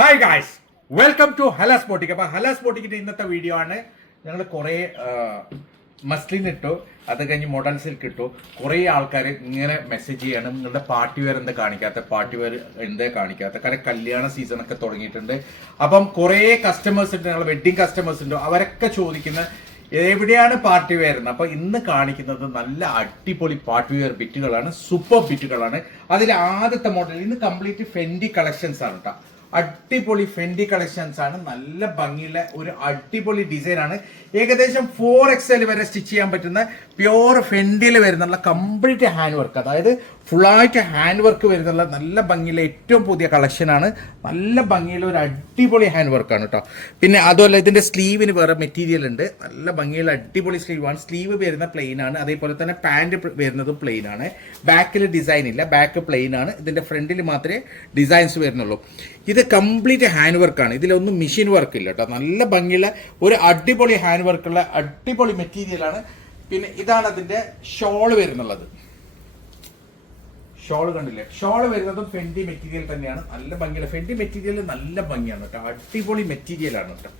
Hi guys, welcome to Halas boutique. അപ്പൊ ഹലാസ് ബോട്ടിക്കിന്റെ ഇന്നത്തെ video ആണ്. ഞങ്ങൾ കുറെ മസ്ലിൻ ഇട്ടു, അത് കഴിഞ്ഞ് മോഡൽ സിൽക്ക് ഇട്ടു. കുറെ ആൾക്കാർ ഇങ്ങനെ മെസ്സേജ് ചെയ്യാണ്, നിങ്ങളുടെ പാർട്ടി വെയർ എന്താ കാണിക്കാത്ത, പാർട്ടി വെയർ എന്താ കാണിക്കാത്ത. കാരണം കല്യാണ സീസൺ ഒക്കെ തുടങ്ങിയിട്ടുണ്ട്. അപ്പം കുറെ കസ്റ്റമേഴ്സ് ഉണ്ട്, ഞങ്ങൾ വെഡിങ് കസ്റ്റമേഴ്സ് ഉണ്ട്, അവരൊക്കെ ചോദിക്കുന്ന എവിടെയാണ് പാർട്ടി വെയർ എന്ന്. അപ്പൊ ഇന്ന് കാണിക്കുന്നത് നല്ല അടിപൊളി പാർട്ടി വെയർ ബിറ്റുകളാണ്, സൂപ്പർ ബിറ്റുകളാണ്. അതിൽ ആദ്യത്തെ മോഡൽ ഇന്ന് കംപ്ലീറ്റ് ഫെൻഡി കളക്ഷൻസ് ആണ് കേട്ടോ. അടിപൊളി ഫെൻഡി കളക്ഷൻസ് ആണ്, നല്ല ഭംഗിയുള്ള ഒരു അടിപൊളി ഡിസൈൻ ആണ്. ഏകദേശം 4XL വരെ സ്റ്റിച്ച് ചെയ്യാൻ പറ്റുന്ന പ്യോർ ഫെൻഡിയിൽ വരുന്നുള്ള കംപ്ലീറ്റ് ഹാൻഡ് വർക്ക്, അതായത് ഫുള്ളായിട്ട് ഹാൻഡ് വർക്ക് വരുന്നുള്ള നല്ല ഭംഗിയുള്ള ഏറ്റവും പുതിയ കളക്ഷനാണ്. നല്ല ഭംഗിയുള്ള ഒരു അടിപൊളി ഹാൻഡ് വർക്കാണ് കേട്ടോ. പിന്നെ അതുപോലെ ഇതിന്റെ സ്ലീവിന് വേറെ മെറ്റീരിയൽ ഉണ്ട്, നല്ല ഭംഗിയുള്ള അടിപൊളി സ്ലീവാണ്. സ്ലീവ് വരുന്ന പ്ലെയിൻ ആണ്, അതേപോലെ തന്നെ പാന്റ് വരുന്നതും പ്ലെയിൻ ആണ്. ബാക്കിൽ ഡിസൈൻ ഇല്ല, ബാക്ക് പ്ലെയിൻ ആണ്. ഇതിന്റെ ഫ്രണ്ടിൽ മാത്രമേ ഡിസൈൻസ് വരുന്നുള്ളൂ. ഇത് കംപ്ലീറ്റ് ഹാൻഡ് വർക്കാണ്, ഇതിലൊന്നും മെഷീൻ വർക്ക് ഇല്ല കേട്ടോ. നല്ല ഭംഗിയുള്ള ഒരു അടിപൊളി ഹാൻഡ് വർക്കുള്ള അടിപൊളി മെറ്റീരിയൽ ആണ്. പിന്നെ ഇതാണ് അതിന്റെ ഷോൾ വരുന്നുള്ളത്. ഷോൾ കണ്ടില്ലേ, ഷോൾ വരുന്നതും ഫെൻഡി മെറ്റീരിയൽ തന്നെയാണ്. നല്ല ഭംഗിയുള്ള ഫെൻഡി മെറ്റീരിയൽ, നല്ല ഭംഗിയാണ് കേട്ടോ. അടിപൊളി മെറ്റീരിയൽ ആണ് കേട്ടോ,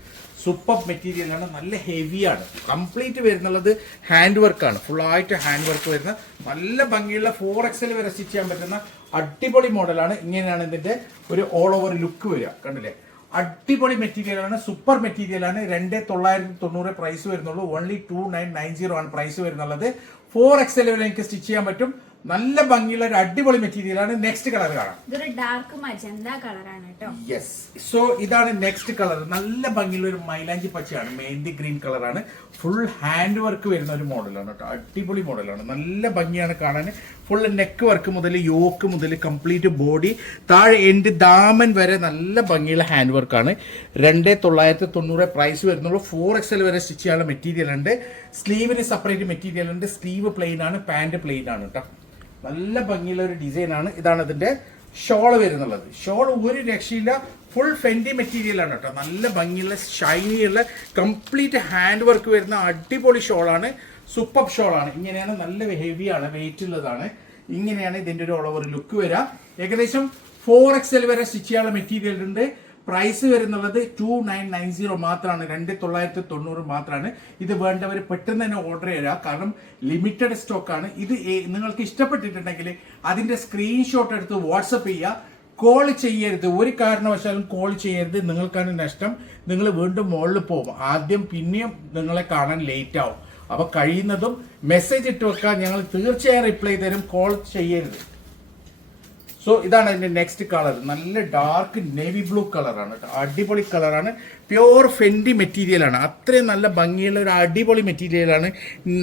സൂപ്പർ മെറ്റീരിയൽ ആണ്, നല്ല ഹെവിയാണ്. കംപ്ലീറ്റ് വരുന്നുള്ളത് ഹാൻഡ് വർക്കാണ്, ഫുള്ളായിട്ട് ഹാൻഡ് വർക്ക് വരുന്ന നല്ല ഭംഗിയുള്ള 4XL വരെ സ്റ്റിച്ച് ചെയ്യാൻ പറ്റുന്ന അടിപൊളി മോഡലാണ്. ഇങ്ങനെയാണ് ഇതിന്റെ ഒരു ഓൾ ഓവർ ലുക്ക് വരിക, കണ്ടില്ലേ. അടിപൊളി മെറ്റീരിയൽ ആണ്, സൂപ്പർ മെറ്റീരിയൽ ആണ്. 2990 പ്രൈസ് വരുന്നുള്ളൂ. ഓൺലി 2990 ആണ് പ്രൈസ് വരുന്നുള്ളത്. 4XL വരെ എനിക്ക് സ്റ്റിച്ച് ചെയ്യാൻ പറ്റും. നല്ല ഭംഗിയുള്ള ഒരു അടിപൊളി മെറ്റീരിയൽ ആണ്. നെക്സ്റ്റ് കളർ കാണാം. ഇതൊരു ഡാർക്ക് മജന്ത കളറാണ് കേട്ടോ. യെസ്, സോ ഇതാണ് നെക്സ്റ്റ് കളർ. നല്ല ഭംഗിയുള്ള ഒരു മൈലാഞ്ചി പച്ചയാണ്, മെഹന്തി ഗ്രീൻ കളറാണ്. ഫുൾ ഹാൻഡ് വർക്ക് വരുന്ന ഒരു മോഡലാണ് കേട്ടോ. അടിപൊളി മോഡലാണ്, നല്ല ഭംഗിയാണ് കാണാൻ. ഫുൾ നെക്ക് വർക്ക് മുതൽ യോക്ക് മുതൽ കംപ്ലീറ്റ് ബോഡി താഴെ എൻഡ് ദാമൻ വരെ നല്ല ഭംഗിയുള്ള ഹാൻഡ് വർക്കാണ്. 2990 പ്രൈസ് വരുന്നുള്ളൂ. 4XL വരെ സ്റ്റിച്ച് ചെയ്യാനുള്ള മെറ്റീരിയൽ ഉണ്ട്. സ്ലീവിന് സെപ്പറേറ്റ് മെറ്റീരിയൽ ഉണ്ട്. സ്ലീവ് പ്ലെയിൻ ആണ്, പാന്റ് പ്ലെയിൻ ആണ് കേട്ടോ. നല്ല ഭംഗിയുള്ള ഒരു ഡിസൈൻ ആണ്. ഇതാണ് ഇതിന്റെ ഷോൾ വരുന്നുള്ളത്. ഷോൾ ഒരു രക്ഷയില്ല, ഫുൾ ഫെൻഡി മെറ്റീരിയൽ ആണ് കേട്ടോ. നല്ല ഭംഗിയുള്ള ഷൈനിയുള്ള കംപ്ലീറ്റ് ഹാൻഡ് വർക്ക് വരുന്ന അടിപൊളി ഷോളാണ്, സൂപ്പർ ഷോളാണ്. ഇങ്ങനെയാണ്, നല്ല ഹെവിയാണ്, വെയിറ്റ് ഉള്ളതാണ്. ഇങ്ങനെയാണ് ഇതിന്റെ ഒരു ഓൾ ഓവർ ലുക്ക് വരിക. ഏകദേശം 4XL വരെ സ്റ്റിച്ച് ചെയ്യാനുള്ള മെറ്റീരിയൽ ഉണ്ട്. പ്രൈസ് വരുന്നുള്ളത് 2990 മാത്രമാണ്, 2990 മാത്രമാണ്. ഇത് വേണ്ടവർ പെട്ടെന്ന് തന്നെ ഓർഡർ ചെയ്യുക, കാരണം ലിമിറ്റഡ് സ്റ്റോക്ക് ആണ്. ഇത് നിങ്ങൾക്ക് ഇഷ്ടപ്പെട്ടിട്ടുണ്ടെങ്കിൽ അതിന്റെ സ്ക്രീൻഷോട്ട് എടുത്ത് വാട്സപ്പ് ചെയ്യുക. കോൾ ചെയ്യരുത്, ഒരു കാരണവശാലും കോൾ ചെയ്യരുത്, നിങ്ങൾക്കാണ് നഷ്ടം. നിങ്ങൾ വീണ്ടും മുകളിൽ പോകും, ആദ്യം പിന്നെയും നിങ്ങളെ കാണാൻ ലേറ്റ് ആവും. അപ്പൊ കഴിയുന്നതും മെസ്സേജ് ഇട്ട് വെക്കാൻ, ഞങ്ങൾ തീർച്ചയായും റിപ്ലൈ തരും, കോൾ ചെയ്യരുത്. സോ ഇതാണ് അതിന്റെ നെക്സ്റ്റ് കളർ. നല്ല ഡാർക്ക് നേവി ബ്ലൂ കളറാണ് കേട്ടോ. അടിപൊളി കളറാണ്, പ്യോർ ഫെൻഡി മെറ്റീരിയൽ ആണ്. അത്രയും നല്ല ഭംഗിയുള്ള ഒരു അടിപൊളി മെറ്റീരിയൽ ആണ്.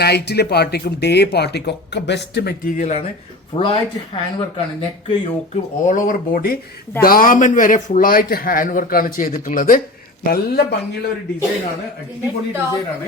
നൈറ്റിലെ പാർട്ടിക്കും ഡേ പാർട്ടിക്കും ഒക്കെ ബെസ്റ്റ് മെറ്റീരിയൽ ആണ്. ഫുള്ളായിട്ട് ഹാൻഡ് വർക്കാണ്, neck yoke all over body ദാമൻ വരെ ഫുള്ളായിട്ട് ഹാൻഡ് വർക്കാണ് ചെയ്തിട്ടുള്ളത്. നല്ല ഭംഗിയുള്ള ഒരു ഡിസൈൻ ആണ്, അടിപൊളി ഡിസൈൻ ആണ്.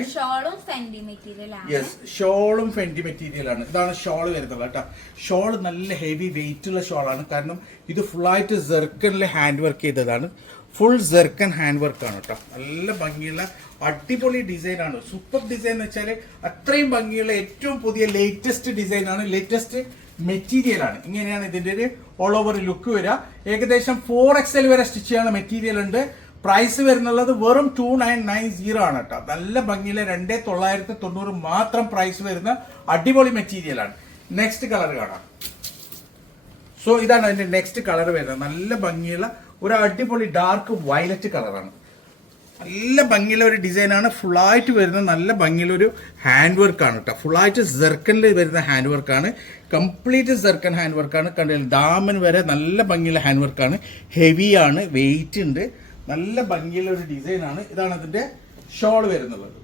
യെസ്, ഷോളും ഫെൻഡി മെറ്റീരിയൽ ആണ്. ഇതാണ് ഷോൾ വരുന്നത് കേട്ടോ. ഷോൾ നല്ല ഹെവി വെയിറ്റ് ഉള്ള ഷോളാണ്, കാരണം ഇത് ഫുള്ളായിട്ട് ജെർക്കനിൽ ഹാൻഡ് വർക്ക് ചെയ്തതാണ്. ഫുൾ ജെർക്കൻ ഹാൻഡ് വർക്ക് ആണ് കേട്ടോ. നല്ല ഭംഗിയുള്ള അടിപൊളി ഡിസൈൻ ആണ്. സൂപ്പർ ഡിസൈൻ എന്ന് വെച്ചാൽ അത്രയും ഭംഗിയുള്ള ഏറ്റവും പുതിയ ലേറ്റസ്റ്റ് ഡിസൈൻ ആണ്, ലേറ്റസ്റ്റ് മെറ്റീരിയൽ ആണ്. ഇങ്ങനെയാണ് ഇതിന്റെ ഒരു ഓൾ ഓവർ ലുക്ക് വരിക. ഏകദേശം 4XL വരെ സ്റ്റിച്ച് ചെയ്യാനുള്ള മെറ്റീരിയൽ ഉണ്ട്. പ്രൈസ് വരുന്നുള്ളത് വെറും 2990 ആണ് കേട്ടോ. നല്ല ഭംഗിയിലെ 2990 മാത്രം പ്രൈസ് വരുന്ന അടിപൊളി മെറ്റീരിയൽ ആണ്. നെക്സ്റ്റ് കളർ കാണാം. സോ ഇതാണ് അതിന്റെ നെക്സ്റ്റ് കളർ വരുന്നത്. നല്ല ഭംഗിയുള്ള ഒരു അടിപൊളി ഡാർക്ക് വയലറ്റ് കളറാണ്. നല്ല ഭംഗിയുള്ള ഒരു ഡിസൈൻ ആണ്, ഫുള്ളായിട്ട് വരുന്ന നല്ല ഭംഗിയുള്ള ഒരു ഹാൻഡ് വർക്കാണ് കേട്ടോ. ഫുള്ളായിട്ട് ജെർക്കനിൽ വരുന്ന ഹാൻഡ് വർക്കാണ്, കംപ്ലീറ്റ് ജെർക്കൻ ഹാൻഡ് വർക്കാണ്. കണ്ടില്ല, ദാമൻ വരെ നല്ല ഭംഗിയുള്ള ഹാൻഡ് വർക്കാണ്. ഹെവിയാണ്, വെയിറ്റ് ഉണ്ട്, നല്ല ഭംഗിയുള്ള ഒരു ഡിസൈൻ ആണ്. ഇതാണ് അതിന്റെ ഷോൾ വരുന്നുള്ളത്.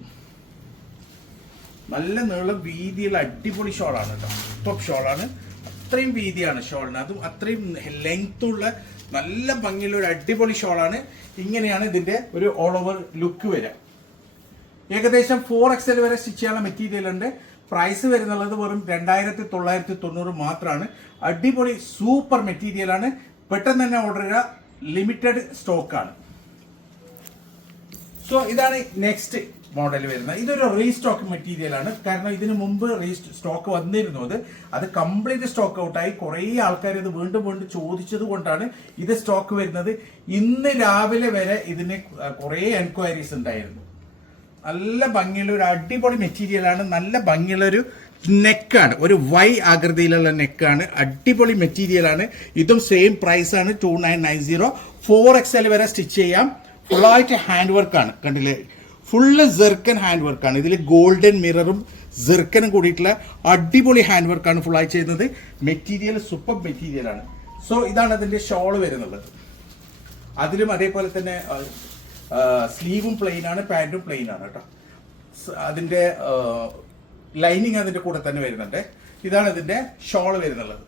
നല്ല നീളം വീതിയുള്ള അടിപൊളി ഷോളാണ് കേട്ടോ. ടോപ്പ് ഷോളാണ്, അത്രയും വീതിയാണ് ഷോളിന്, അതും അത്രയും ലെങ്ത് ഉള്ള നല്ല ഭംഗിയുള്ള ഒരു അടിപൊളി ഷോളാണ്. ഇങ്ങനെയാണ് ഇതിന്റെ ഒരു ഓൾ ഓവർ ലുക്ക് വരിക. ഏകദേശം 4XL വരെ സ്റ്റിച്ച് ചെയ്യാനുള്ള മെറ്റീരിയൽ ഉണ്ട്. പ്രൈസ് വരുന്നുള്ളത് വെറും 2990 മാത്രമാണ്. അടിപൊളി സൂപ്പർ മെറ്റീരിയൽ ആണ്. പെട്ടെന്ന് തന്നെ ഓർഡർ ചെയ്യുക, ലിമിറ്റഡ് സ്റ്റോക്ക് ആണ്. സോ ഇതാണ് നെക്സ്റ്റ് മോഡൽ വരുന്നത്. ഇതൊരു റീസ്റ്റോക്ക് മെറ്റീരിയൽ ആണ്. കാരണം ഇതിനു മുമ്പ് സ്റ്റോക്ക് വന്നിരുന്നു. അത് കംപ്ലീറ്റ് സ്റ്റോക്ക് ഔട്ടായി. കുറെ ആൾക്കാർ ഇത് വീണ്ടും വീണ്ടും ചോദിച്ചത് കൊണ്ടാണ് ഇത് സ്റ്റോക്ക് വരുന്നത്. ഇന്ന് രാവിലെ വരെ ഇതിന് കുറെ എൻക്വയറീസ് ഉണ്ടായിരുന്നു. നല്ല ഭംഗിയുള്ള ഒരു അടിപൊളി മെറ്റീരിയൽ ആണ്. നല്ല ഭംഗിയുള്ള ഒരു നെക്കാണ്, ഒരു വൈ ആകൃതിയിലുള്ള നെക്കാണ്. അടിപൊളി മെറ്റീരിയൽ ആണ്. ഇതും സെയിം പ്രൈസ് ആണ് 2990. 4XL വരെ സ്റ്റിച്ച് ചെയ്യാം. ഫുള്ളായിട്ട് ഹാൻഡ് വർക്കാണ്. കണ്ടില്ലേ, ഫുള്ള് ജെർക്കൻ ഹാൻഡ് വർക്കാണ്. ഇതിൽ ഗോൾഡൻ മിററും ജെർക്കനും കൂടിയിട്ടുള്ള അടിപൊളി ഹാൻഡ് വർക്കാണ് ഫുള്ളായി ചെയ്യുന്നത്. മെറ്റീരിയൽ സൂപ്പർ മെറ്റീരിയൽ ആണ്. സോ ഇതാണ് അതിന്റെ ഷോള് വരുന്നത്. അതിലും അതേപോലെ തന്നെ സ്ലീവും പ്ലെയിൻ ആണ്, പാന്റും പ്ലെയിൻ ആണ് കേട്ടോ. അതിന്റെ ലൈനിങ് അതിന്റെ കൂടെ തന്നെ വരുന്നുണ്ട്. ഇതാണ് ഇതിന്റെ ഷോള് വരുന്നുള്ളത്.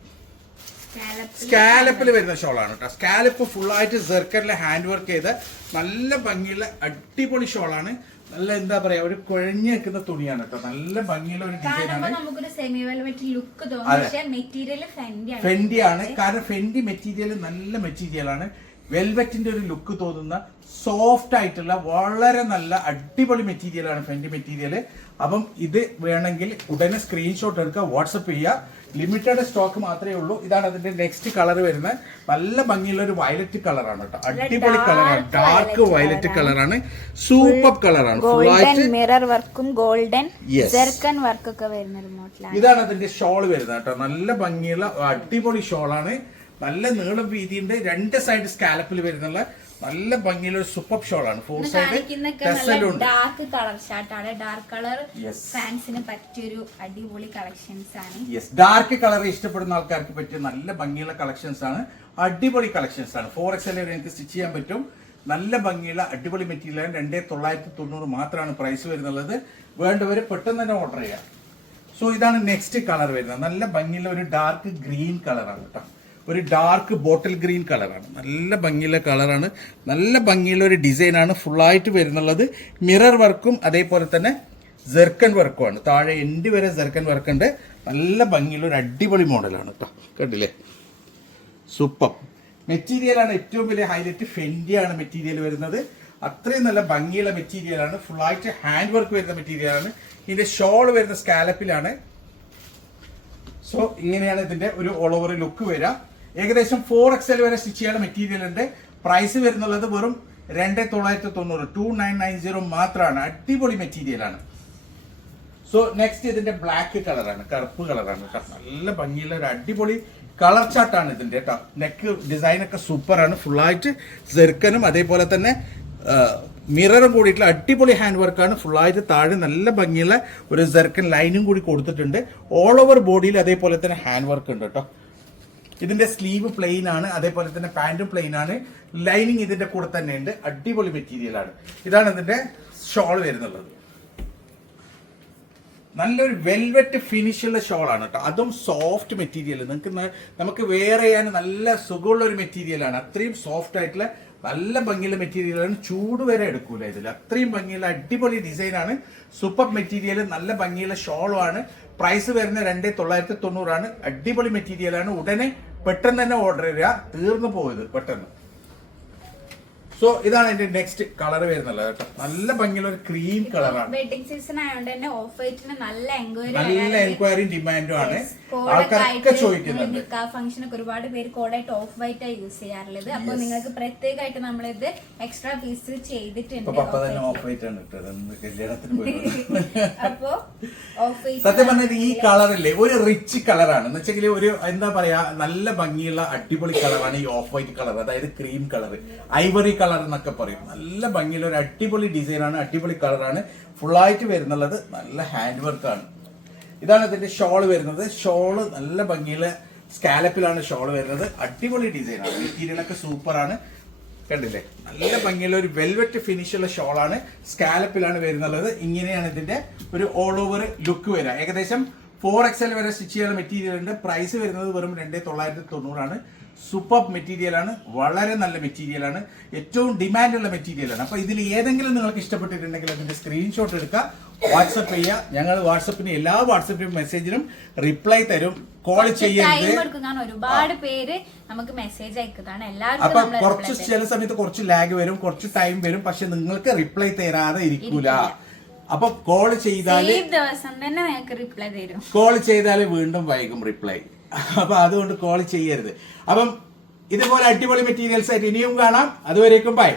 സ്കാലപ്പിൽ വരുന്ന ഷോളാണ് കേട്ടോ. സ്കാലപ്പ് ഫുള്ളായിട്ട് ജെർക്കനിലെ ഹാൻഡ് വർക്ക് ചെയ്ത് നല്ല ഭംഗിയുള്ള അടിപൊളി ഷോളാണ്. നല്ല എന്താ പറയാ, ഒരു കുഴഞ്ഞു നിൽക്കുന്ന തുണിയാണ് കേട്ടോ. നല്ല ഭംഗിയുള്ള ഒരു ഡിസൈൻ ആണ്. ഫെൻഡി ആണ്. കാരണം ഫെൻഡി മെറ്റീരിയൽ നല്ല മെറ്റീരിയൽ ആണ്. വെൽവെറ്റിന്റെ ഒരു ലുക്ക് തോന്നുന്ന സോഫ്റ്റ് ആയിട്ടുള്ള വളരെ നല്ല അടിപൊളി മെറ്റീരിയൽ ആണ് ഫെൻഡി മെറ്റീരിയൽ. അപ്പം ഇത് വേണമെങ്കിൽ ഉടനെ സ്ക്രീൻഷോട്ട് എടുക്കുക, വാട്സപ്പ് ചെയ്യുക. ലിമിറ്റഡ് സ്റ്റോക്ക് മാത്രമേ ഉള്ളൂ. ഇതാണ് അതിന്റെ നെക്സ്റ്റ് കളർ വരുന്നത്. നല്ല ഭംഗിയുള്ള ഒരു വയലറ്റ് കളറാണ് കേട്ടോ. അടിപൊളി കളറാണ്. ഡാർക്ക് വയലറ്റ് കളറാണ്. സൂപ്പർ കളറാണ്. മിറർ വർക്കും ഗോൾഡൻ ജെർക്കൻ വർക്ക് ഒക്കെ വരുന്ന ഒരു മോഡലാണ്. ഇതാണ് അതിന്റെ ഷോൾ വരുന്നത് കേട്ടോ. നല്ല ഭംഗിയുള്ള അടിപൊളി ഷോളാണ്. നല്ല നീളം വീതിയുണ്ട്. രണ്ട് സൈഡ് സ്കാലപ്പിൽ വരുന്നുള്ള നല്ല ഭംഗിയുള്ള ഒരു സൂപ്പർ ഷോളാണ്. 4 സൈഡ് ഡാർക്ക് കളർ ഷർട്ടാണ്. ഡാർക്ക് കളർ ഫാൻസിന് പറ്റിയൊരു അടിപൊളി കളക്ഷൻസ് ആണ്. ഡാർക്ക് കളർ ഇഷ്ടപ്പെടുന്ന ആൾക്കാർക്ക് പറ്റിയ നല്ല ഭംഗിയുള്ള കളക്ഷൻസ് ആണ്. അടിപൊളി കളക്ഷൻസ് ആണ്. 4XL വരെ എനിക്ക് സ്റ്റിച്ച് ചെയ്യാൻ പറ്റും. നല്ല ഭംഗിയുള്ള അടിപൊളി മെറ്റീരിയൽ ആണ്. 2990 മാത്രമാണ് പ്രൈസ് വരുന്നുള്ളത്. വേണ്ടവര് പെട്ടെന്ന് തന്നെ ഓർഡർ ചെയ്യാം. സോ ഇതാണ് നെക്സ്റ്റ് കളർ വരുന്നത്. നല്ല ഭംഗിയുള്ള ഒരു ഡാർക്ക് ഗ്രീൻ കളറാണ് കേട്ടോ. ഒരു ഡാർക്ക് ബോട്ടിൽ ഗ്രീൻ കളറാണ്. നല്ല ഭംഗിയുള്ള കളറാണ്. നല്ല ഭംഗിയുള്ള ഒരു ഡിസൈനാണ് ഫുള്ളായിട്ട് വരുന്നുള്ളത്. മിറർ വർക്കും അതേപോലെ തന്നെ ജെർക്കൻ വർക്കുമാണ്. താഴെ എൻഡ് വരെ ജെർക്കൻ വർക്ക് ഉണ്ട്. നല്ല ഭംഗിയുള്ള ഒരു അടിപൊളി മോഡലാണ് കേട്ടോ. കണ്ടില്ലേ, സൂപ്പർ മെറ്റീരിയലാണ്. ഏറ്റവും വലിയ ഹൈലൈറ്റ് ഫെൻഡിയാണ് മെറ്റീരിയൽ വരുന്നത്. അത്രയും നല്ല ഭംഗിയുള്ള മെറ്റീരിയലാണ്. ഫുള്ളായിട്ട് ഹാൻഡ് വർക്ക് വരുന്ന മെറ്റീരിയലാണ്. ഇതിന്റെ ഷോൾ വരുന്ന സ്കാലപ്പിലാണ്. സോ ഇങ്ങനെയാണ് ഇതിന്റെ ഒരു ഓൾ ഓവർ ലുക്ക് വരിക. ഏകദേശം 4XL വരെ സ്റ്റിച്ച് ചെയ്യാനുള്ള മെറ്റീരിയൽ ഉണ്ട്. പ്രൈസ് വരുന്നുള്ളത് വെറും 2990, 2990 മാത്രമാണ്. അടിപൊളി മെറ്റീരിയൽ ആണ്. സോ നെക്സ്റ്റ് ഇതിന്റെ ബ്ലാക്ക് കളറാണ്, കറുപ്പ് കളറാണ് കേട്ടോ. നല്ല ഭംഗിയുള്ള ഒരു അടിപൊളി കളർ ചാർട്ടാണ് ഇതിന്റെ കേട്ടോ. നെക്ക് ഡിസൈൻ ഒക്കെ സൂപ്പർ ആണ്. ഫുള്ളായിട്ട് ജെർക്കനും അതേപോലെ തന്നെ മിററും കൂടിയിട്ടുള്ള അടിപൊളി ഹാൻഡ് വർക്കാണ്. ഫുള്ളായിട്ട് താഴെ നല്ല ഭംഗിയുള്ള ഒരു ജെർക്കൻ ലൈനും കൂടി കൊടുത്തിട്ടുണ്ട്. ഓൾ ഓവർ ബോഡിയിൽ അതേപോലെ തന്നെ ഹാൻഡ് വർക്ക് ഉണ്ട് കേട്ടോ. ഇതിന്റെ സ്ലീവ് പ്ലെയിൻ ആണ്, അതേപോലെ തന്നെ പാന്റും പ്ലെയിൻ ആണ്. ലൈനിങ് ഇതിന്റെ കൂടെ തന്നെ ഉണ്ട്. അടിപൊളി മെറ്റീരിയൽ ആണ്. ഇതാണ് ഇതിന്റെ ഷോൾ വരുന്നുള്ളത്. നല്ലൊരു വെൽവെറ്റ് ഫിനിഷുള്ള ഷോളാണ് കേട്ടോ. അതും സോഫ്റ്റ് മെറ്റീരിയൽ. നമുക്ക് വെയർ ചെയ്യാൻ നല്ല സുഖമുള്ള ഒരു മെറ്റീരിയലാണ്. അത്രയും സോഫ്റ്റ് ആയിട്ടുള്ള നല്ല ഭംഗിയുള്ള മെറ്റീരിയലാണ്. ചൂട് വരെ എടുക്കൂല ഇതിൽ. അത്രയും ഭംഗിയുള്ള അടിപൊളി ഡിസൈനാണ്. Super material. നല്ല ഭംഗിയുള്ള ഷോളും ആണ്. പ്രൈസ് വരുന്ന 2990 ആണ്. അടിപൊളി മെറ്റീരിയലാണ്. ഉടനെ പെട്ടെന്ന് തന്നെ ഓർഡർ ചെയ്യുക, തീർന്നു പോയത് പെട്ടെന്ന്. സോ ഇതാണ് എന്റെ നെക്സ്റ്റ് കളർ വരുന്നത് കേട്ടോ. നല്ല ഭംഗിയുള്ള ഒരു ക്രീം കളറാണ്. വെഡിങ് സീസൺ ആയതുകൊണ്ട് തന്നെ ഓഫ് വൈറ്റിന് നല്ല എൻക്വയറിയും ഡിമാൻഡും ആണ്. ആൾക്കാരൊക്കെ ചോദിക്കുന്നുണ്ട്. ഫംഗ്ഷനൊക്കെ ഒരുപാട് പേര് കോഡായിട്ട് ഓഫ് വൈറ്റ് ആയി യൂസ് ചെയ്യാറുള്ളത്. അപ്പൊ നിങ്ങൾക്ക് പ്രത്യേകമായിട്ട് നമ്മളിത് എക്സ്ട്രാ പീസ് ചെയ്തിട്ടുണ്ട്. അപ്പൊ സത്യം പറഞ്ഞാൽ ഈ കളറില്ലേ ഒരു റിച്ച് കളറാണ്. എന്ന് വെച്ചെങ്കിൽ ഒരു എന്താ പറയാ, നല്ല ഭംഗിയുള്ള അടിപൊളി കളറാണ് ഈ ഓഫ് വൈറ്റ് കളർ. അതായത് ക്രീം കളർ, ഐവറി കളർ എന്നൊക്കെ പറയും. നല്ല ഭംഗിയുള്ള ഒരു അടിപൊളി ഡിസൈനാണ്. അടിപൊളി കളറാണ്. ഫുള്ളായിട്ട് വരുന്നുള്ളത് നല്ല ഹാൻഡ് വർക്കാണ്. ഇതാണ് ഇതിന്റെ ഷോൾ വരുന്നത്. ഷോള് നല്ല ഭംഗിയുള്ള സ്കാലപ്പിലാണ് ഷോൾ വരുന്നത്. അടിപൊളി ഡിസൈനാണ്. മെറ്റീരിയലൊക്കെ സൂപ്പറാണ്. കണ്ടില്ലേ, നല്ല ഭംഗിയുള്ള ഒരു വെൽവെറ്റ് ഫിനിഷുള്ള ഷോളാണ്. സ്കാലപ്പിലാണ് വരുന്നുള്ളത്. ഇങ്ങനെയാണ് ഇതിന്റെ ഒരു ഓൾ ഓവർ ലുക്ക് വരിക. ഏകദേശം 4XL വരെ സ്റ്റിച്ച് ചെയ്യാനുള്ള മെറ്റീരിയൽ ഉണ്ട്. പ്രൈസ് വരുന്നത് വെറും 2990 ആണ്. സൂപ്പർ മെറ്റീരിയലാണ്. വളരെ നല്ല മെറ്റീരിയലാണ്. ഏറ്റവും ഡിമാൻഡുള്ള മെറ്റീരിയലാണ്. അപ്പൊ ഇതിൽ ഏതെങ്കിലും നിങ്ങൾക്ക് ഇഷ്ടപ്പെട്ടിട്ടുണ്ടെങ്കിൽ അതിന്റെ സ്ക്രീൻഷോട്ട് എടുക്കുക, വാട്സപ്പ് ചെയ്യുക. ഞങ്ങൾ വാട്സപ്പിന് എല്ലാ വാട്സപ്പിലും മെസ്സേജിനും റിപ്ലൈ തരും. കോൾ ചെയ്യരുത്. ഒരുപാട് പേര് നമുക്ക് മെസ്സേജ് അയക്കുന്നതാണ്. അപ്പൊ കുറച്ച് ചില സമയത്ത് കുറച്ച് ലാഗ് വരും, കുറച്ച് ടൈം വരും. പക്ഷെ നിങ്ങൾക്ക് റിപ്ലൈ തരാതെ ഇരിക്കൂല. അപ്പൊ കോൾ ചെയ്താല് ദിവസം തന്നെ നിങ്ങൾക്ക് റിപ്ലൈ തരും. കോൾ ചെയ്താല് വീണ്ടും വൈകും റിപ്ലൈ. അപ്പൊ അതുകൊണ്ട് കോൾ ചെയ്യരുത്. അപ്പം ഇതുപോലെ അടിപൊളി മെറ്റീരിയൽസ് ആയിട്ട് ഇനിയും കാണാം. അതുവരേക്കും ബൈ.